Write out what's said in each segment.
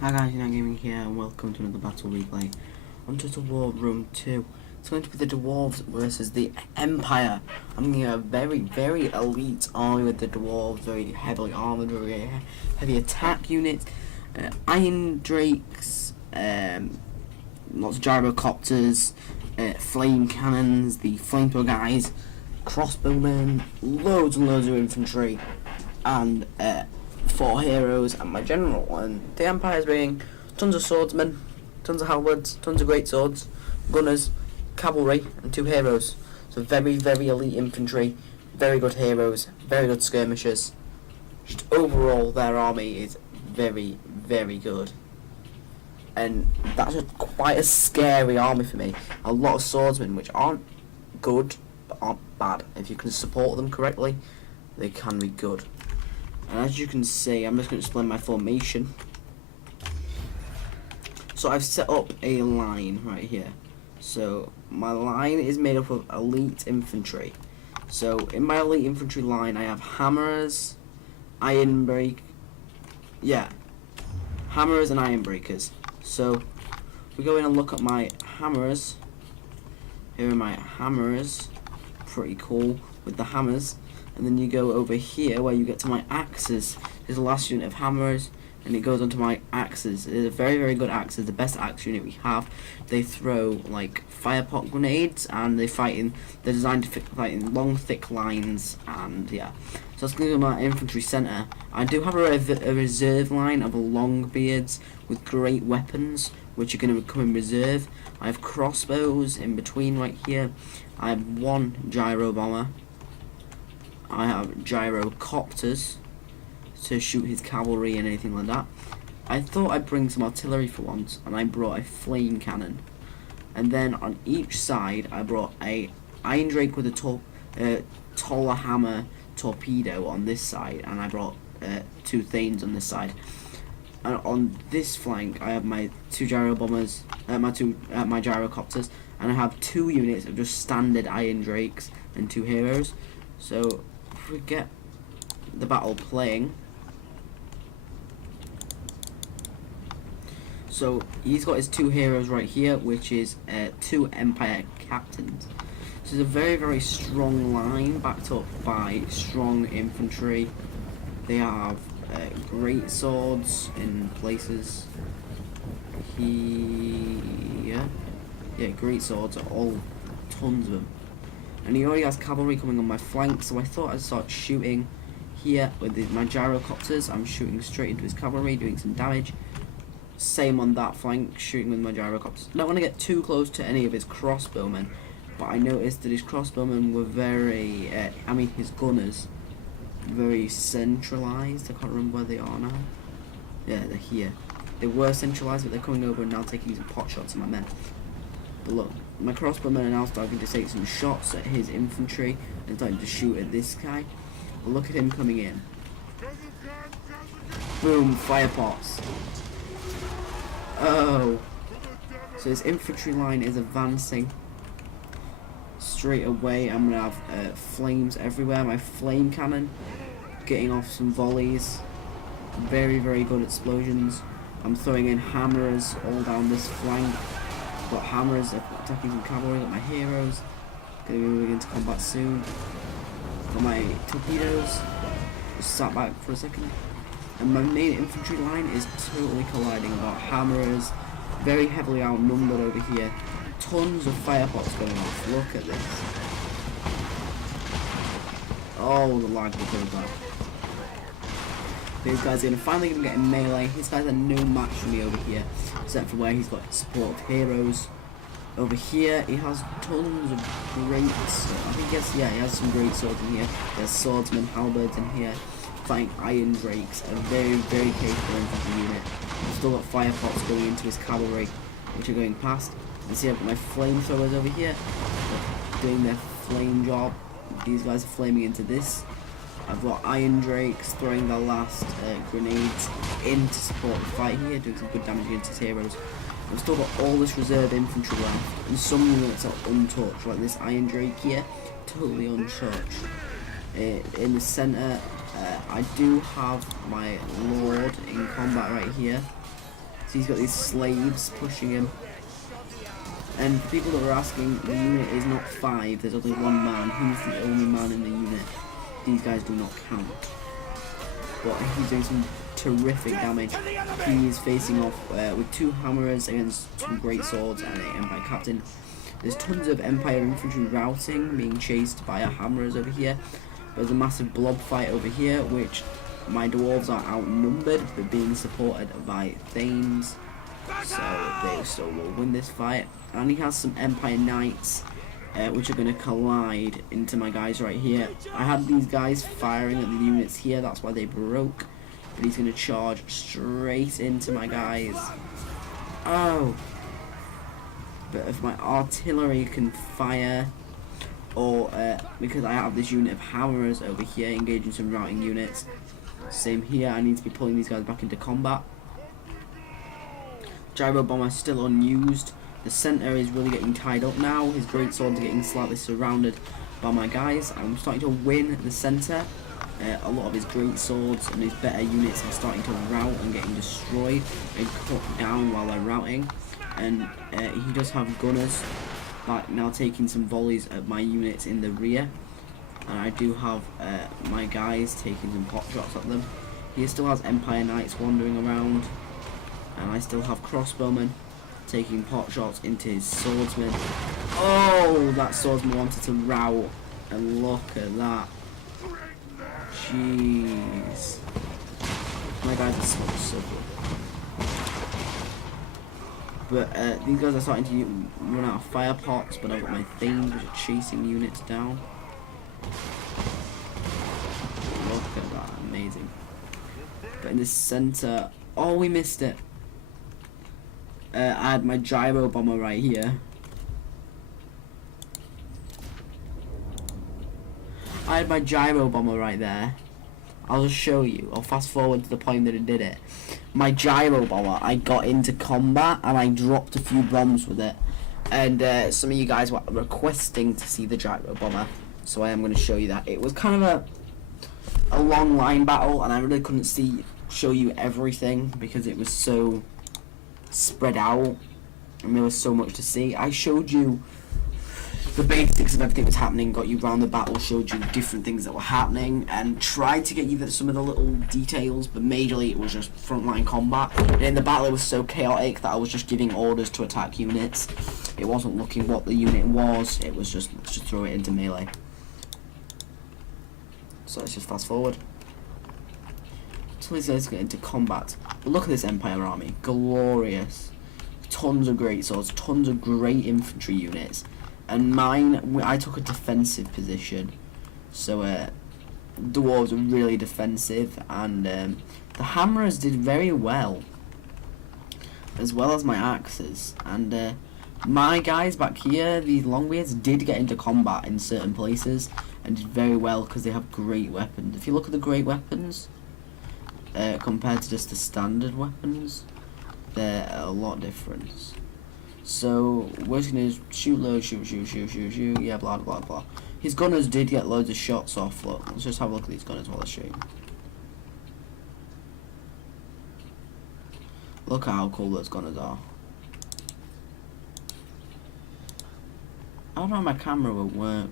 Hi guys, Gaming here, and welcome to another battle replay on Total War Room 2. It's going to be the Dwarves versus the Empire. I'm getting a very elite army with the Dwarves, very heavily armoured, very heavy attack units, Iron Drakes, lots of gyrocopters, flame cannons, the flamethrower guys, crossbowmen, loads and loads of infantry, and 4 heroes, and my general. And the Empire's bringing tons of swordsmen, tons of halberds, tons of great swords, gunners, cavalry, and 2 heroes. So very elite infantry, very good heroes, very good skirmishers. Just overall, their army is very good. And that's quite a scary army for me. A lot of swordsmen, which aren't good, but aren't bad. If you can support them correctly, they can be good. And as you can see, I'm just going to explain my formation. So I've set up a line right here. So my line is made up of elite infantry. So in my elite infantry line, I have hammers, hammers and iron breakers. So if we go in and look at my hammers, here are my hammers, pretty cool with the hammers. And then you go over here where you get to my axes. There's the last unit of hammers, and it goes onto my axes. It is a very good axes, the best axe unit we have. They throw like fire pot grenades, and they're designed to fight in long, thick lines, and yeah. So that's going to be my infantry center. I do have a reserve line of long beards with great weapons, which are going to come in reserve. I have crossbows in between right here. I have 1 gyro bomber. I have gyrocopters to shoot his cavalry and anything like that. I thought I'd bring some artillery for once, and I brought a flame cannon. And then on each side, I brought a Iron Drake with a taller hammer torpedo on this side, and I brought 2 Thanes on this side. And on this flank, I have my 2 gyro bombers, my gyrocopters, and I have 2 units of just standard Iron Drakes and 2 heroes. So if we get the battle playing, so he's got his 2 heroes right here, which is 2 Empire captains. This is a very strong line backed up by strong infantry. They have great swords in places. Great swords, all tons of them. And he already has cavalry coming on my flank, so I thought I'd start shooting here with my gyrocopters. I'm shooting straight into his cavalry, doing some damage. Same on that flank, shooting with my gyrocopters. I don't want to get too close to any of his crossbowmen, but I noticed that his crossbowmen were his gunners, very centralised. I can't remember where they are now. Yeah, they're here. They were centralised, but they're coming over and now taking some pot shots at my men. But look, my crossbowmen are now starting to take some shots at his infantry and starting to shoot at this guy. But look at him coming in. Boom, fire pots. Oh. So his infantry line is advancing. Straight away, I'm going to have flames everywhere. My flame cannon getting off some volleys. Very good explosions. I'm throwing in hammers all down this flank. Got hammers attacking some cavalry. Got my heroes. Gonna be moving into combat soon. Got my torpedoes. Just sat back for a second. And my main infantry line is totally colliding. Got hammers. Very heavily outnumbered over here. Tons of fire pots going off. Look at this. Oh, the lag because of that. These guys are finally going to get in melee. These guys are no match for me over here, except for where he's got support of heroes. Over here, he has tons of great. He has some great swords in here. There's swordsmen, halberds in here. Fighting Iron Drakes, a very capable infantry unit. I've still got fire pots going into his cavalry, which are going past. You see, I've got my flamethrowers over here, doing their flame job. These guys are flaming into this. I've got Iron Drakes throwing their last grenades in to support the fight here, doing some good damage against his heroes. I've still got all this reserve infantry left, and some units are untouched, like this Iron Drake here, totally untouched. In the centre, I do have my Lord in combat right here. So he's got these slaves pushing him. And for people that were asking, the unit is not 5, there's only 1 man. He's the only man in the unit. These guys do not count. But he's doing some terrific damage. He is facing off with 2 hammers against 2 great swords and an Empire captain. There's tons of Empire infantry routing, being chased by our hammerers over here. There's a massive blob fight over here, which my dwarves are outnumbered, but being supported by Thanes. So they still will win this fight. And he has some Empire Knights, which are going to collide into my guys right here. I had these guys firing at the units here, that's why they broke. But he's going to charge straight into my guys. Oh! But if my artillery can fire, or because I have this unit of hammerers over here engaging some routing units. Same here, I need to be pulling these guys back into combat. Gyro bomber still unused. The center is really getting tied up now. His great swords are getting slightly surrounded by my guys. I'm starting to win the center. A lot of his great swords and his better units are starting to rout and getting destroyed and cut down while they're routing. And he does have gunners back now taking some volleys at my units in the rear. And I do have my guys taking some pot shots at them. He still has Empire Knights wandering around. And I still have crossbowmen taking pot shots into his swordsman. Oh, that swordsman wanted to rout. And look at that. Jeez. My guys are so good. But these guys are starting to run out of fire pots, but I've got my Thanes which are chasing units down. Look at that, amazing. But in the center, oh, we missed it. I had my gyro bomber right here. I had my gyro bomber right there. I'll just show you. I'll fast forward to the point that it did it. My gyro bomber, I got into combat and I dropped a few bombs with it. And some of you guys were requesting to see the gyro bomber, so I am going to show you that. It was kind of a long line battle, and I really couldn't show you everything because it was so spread out and there was so much to see. I showed you the basics of everything that was happening, got you around the battle, showed you different things that were happening, and tried to get you some of the little details, but majorly it was just frontline combat. And in the battle it was so chaotic that I was just giving orders to attack units. It wasn't looking what the unit was, it was just, let's just throw it into melee. So let's just fast forward. So these guys get into combat. But look at this Empire army, glorious. Tons of great swords, tons of great infantry units. And mine, I took a defensive position, so dwarves are really defensive, and the hammerers did very well as my axes. And my guys back here, these longbeards, did get into combat in certain places and did very well because they have great weapons. If you look at the great weapons compared to just the standard weapons, they're a lot different. So we're just gonna shoot loads, shoot, yeah, blah blah blah. His gunners did get loads of shots off. Look, let's just have a look at these gunners while I shoot. Look at how cool those gunners are. I don't know how my camera will work.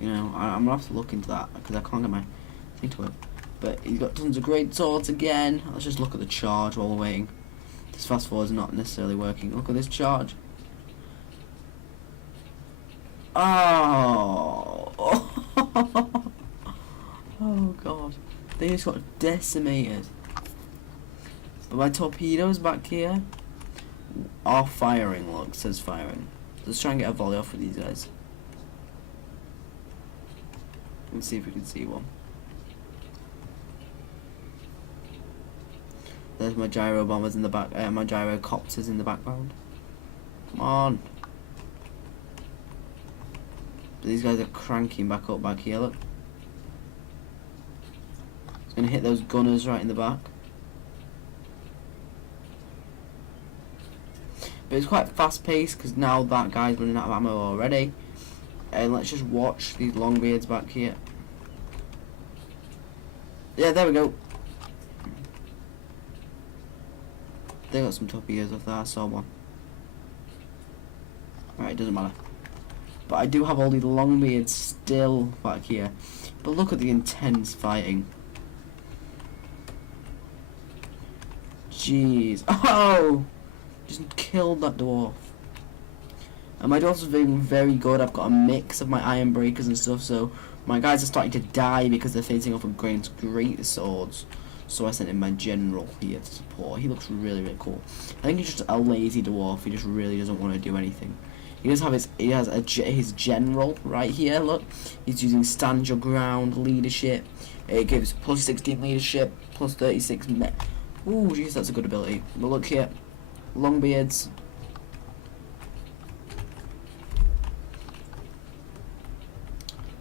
You know, I'm gonna have to look into that because I can't get my thing to work. But he's got tons of great swords again. Let's just look at the charge while we're waiting. This fast forward is not necessarily working. Look at this charge. Oh, oh god, they just got decimated. But my torpedoes back here are firing. Look, it says firing. Let's try and get a volley off with these guys. Let's see if we can see one. There's my gyro bombers in the back, my gyro copters in the background. Come on. But these guys are cranking back up back here, look. It's going to hit those gunners right in the back. But it's quite fast paced because now that guy's running out of ammo already. And let's just watch these longbeards back here. Yeah, there we go. They got some torpedoes of that. I saw one. Alright, doesn't matter. But I do have all these longbeards still back here. But look at the intense fighting. Jeez. Oh! Just killed that dwarf. And my dwarf's being very good. I've got a mix of my iron breakers and stuff, so my guys are starting to die because they're facing off against great swords. So I sent in my general here to support. He looks really, really cool. I think he's just a lazy dwarf. He just really doesn't want to do anything. He does have his general right here. Look, he's using stand your ground leadership. It gives plus 16 leadership, plus 36 Ooh, jeez, that's a good ability. But look here, longbeards.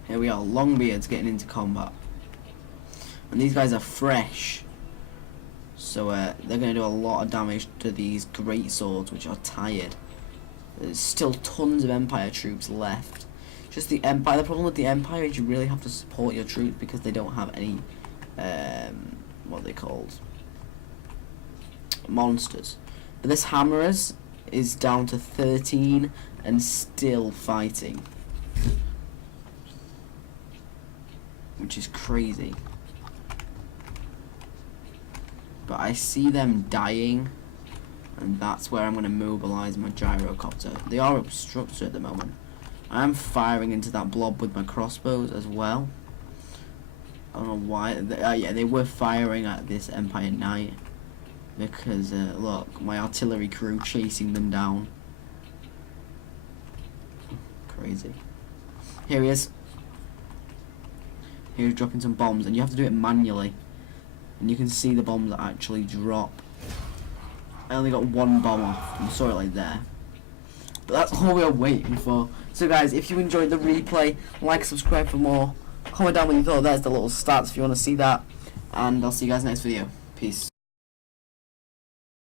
Here we are, longbeards getting into combat. And these guys are fresh. So they're going to do a lot of damage to these great swords, which are tired. There's still tons of Empire troops left. Just the Empire. The problem with the Empire is you really have to support your troops because they don't have any, what are they called? Monsters. But this Hammerers is down to 13 and still fighting. Which is crazy. But I see them dying, and that's where I'm going to mobilize my gyrocopter. They are obstructed at the moment. I am firing into that blob with my crossbows as well. I don't know why. Yeah, they were firing at this Empire Knight because look, my artillery crew chasing them down. Crazy. Here he is. Here's dropping some bombs, and you have to do it manually. And you can see the bombs actually drop. I only got one bomb off. You saw it like there. But that's all we are waiting for. So guys, if you enjoyed the replay, like, subscribe for more. Comment down what you thought. There's the little stats if you want to see that. And I'll see you guys next video. Peace.